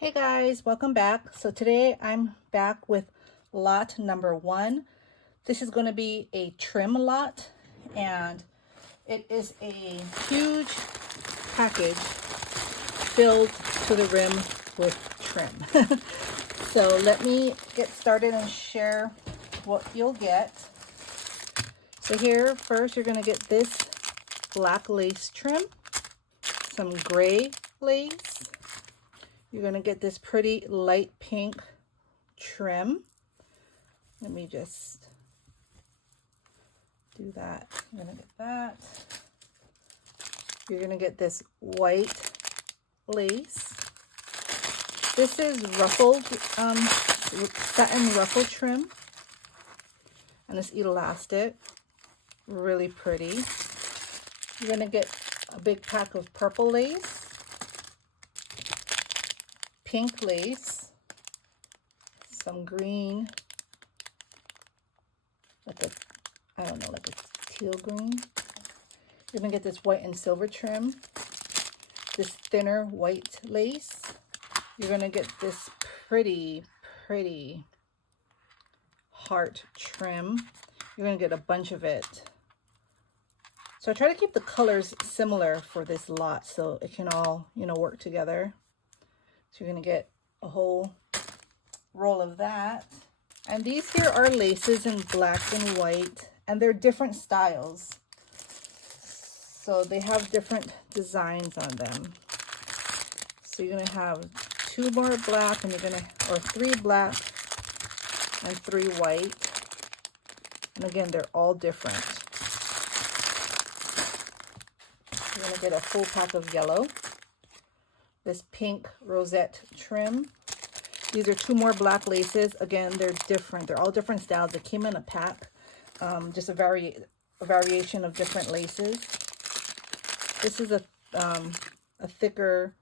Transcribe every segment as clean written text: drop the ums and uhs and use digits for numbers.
Hey guys, welcome back. So today I'm back with lot number 1. This is going to be a trim lot, and it is a huge package filled to the rim with trim. So let me get started and share what you'll get. So here first you're going to get this black lace trim, some gray lace. You're going to get this pretty light pink trim. Let me just do that. You're going to get that. You're going to get this white lace. This is ruffled, satin ruffle trim. And it's elastic. Really pretty. You're going to get a big pack of purple lace. Pink lace, some green, like a teal green. You're gonna get this white and silver trim, this thinner white lace. You're gonna get this pretty heart trim. You're gonna get a bunch of it. So I try to keep the colors similar for this lot so it can all, work together. So you're going to get a whole roll of that. And these here are laces in black and white, and they're different styles. So they have different designs on them. So you're going to have 2 more black, and or 3 black and 3 white. And again, they're all different. You're going to get a full pack of yellow. This pink rosette trim. These are 2 more black laces. Again, they're different. They're all different styles. They came in a pack. Just a variation of different laces. This is a thicker,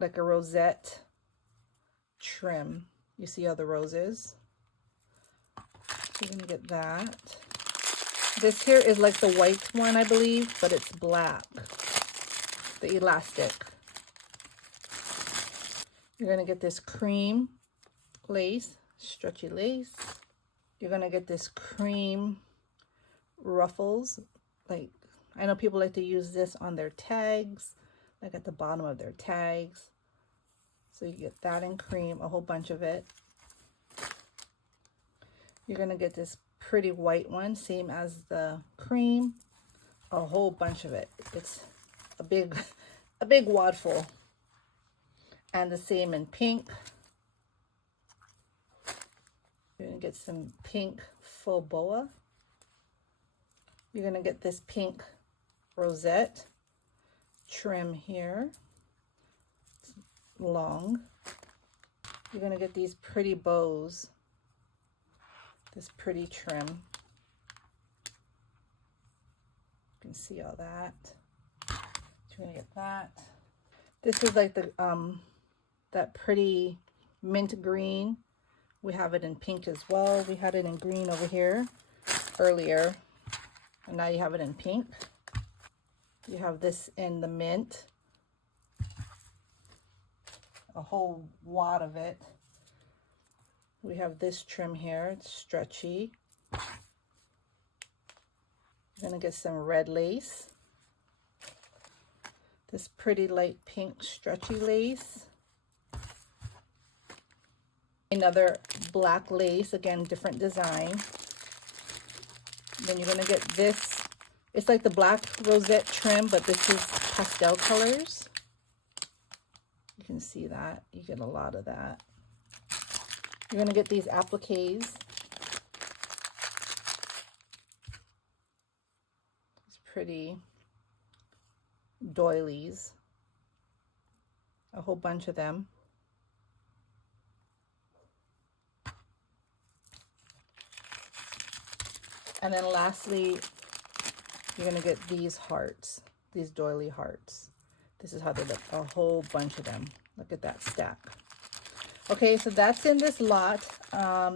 like a rosette trim. You see how the rose is? So you're gonna get that. This here is like the white one, I believe, but it's black. The elastic. You're going to get this cream lace, stretchy lace. You're going to get this cream ruffles. Like, I know people like to use this on their tags, like at the bottom of their tags. So you get that in cream, a whole bunch of it. You're going to get this pretty white one, same as the cream, a whole bunch of it. It's a big wad full. And the same in pink. You're going to get some pink faux boa. You're going to get this pink rosette trim here. It's long. You're going to get these pretty bows. This pretty trim. You can see all that. You're going to get that. This is like the that pretty mint green. We have it in pink as well. We had it in green over here earlier, and now you have it in pink. You have this in the mint, a whole wad of it. We have this trim here. It's stretchy. You're gonna get some red lace, this pretty light pink stretchy lace. Another black lace, again, different design. Then you're going to get this. It's like the black rosette trim, but this is pastel colors. You can see that. You get a lot of that. You're going to get these appliques. It's pretty doilies. A whole bunch of them. And then lastly, you're going to get these hearts, these doily hearts. This is how they look, a whole bunch of them. Look at that stack. Okay, so that's in this lot.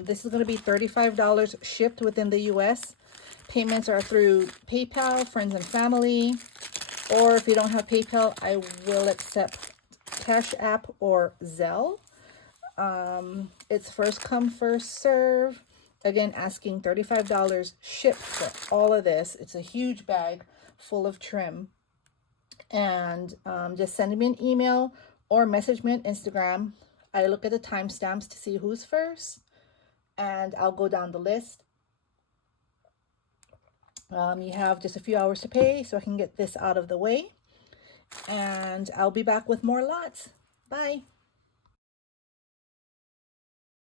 This is going to be $35 shipped within the US. Payments are through PayPal, friends and family. Or if you don't have PayPal, I will accept Cash App or Zelle. It's first come, first serve. Again, asking $35 shipped for all of this. It's a huge bag full of trim. And just send me an email or message me on Instagram. I look at the timestamps to see who's first, and I'll go down the list. You have just a few hours to pay, so I can get this out of the way. And I'll be back with more lots. Bye.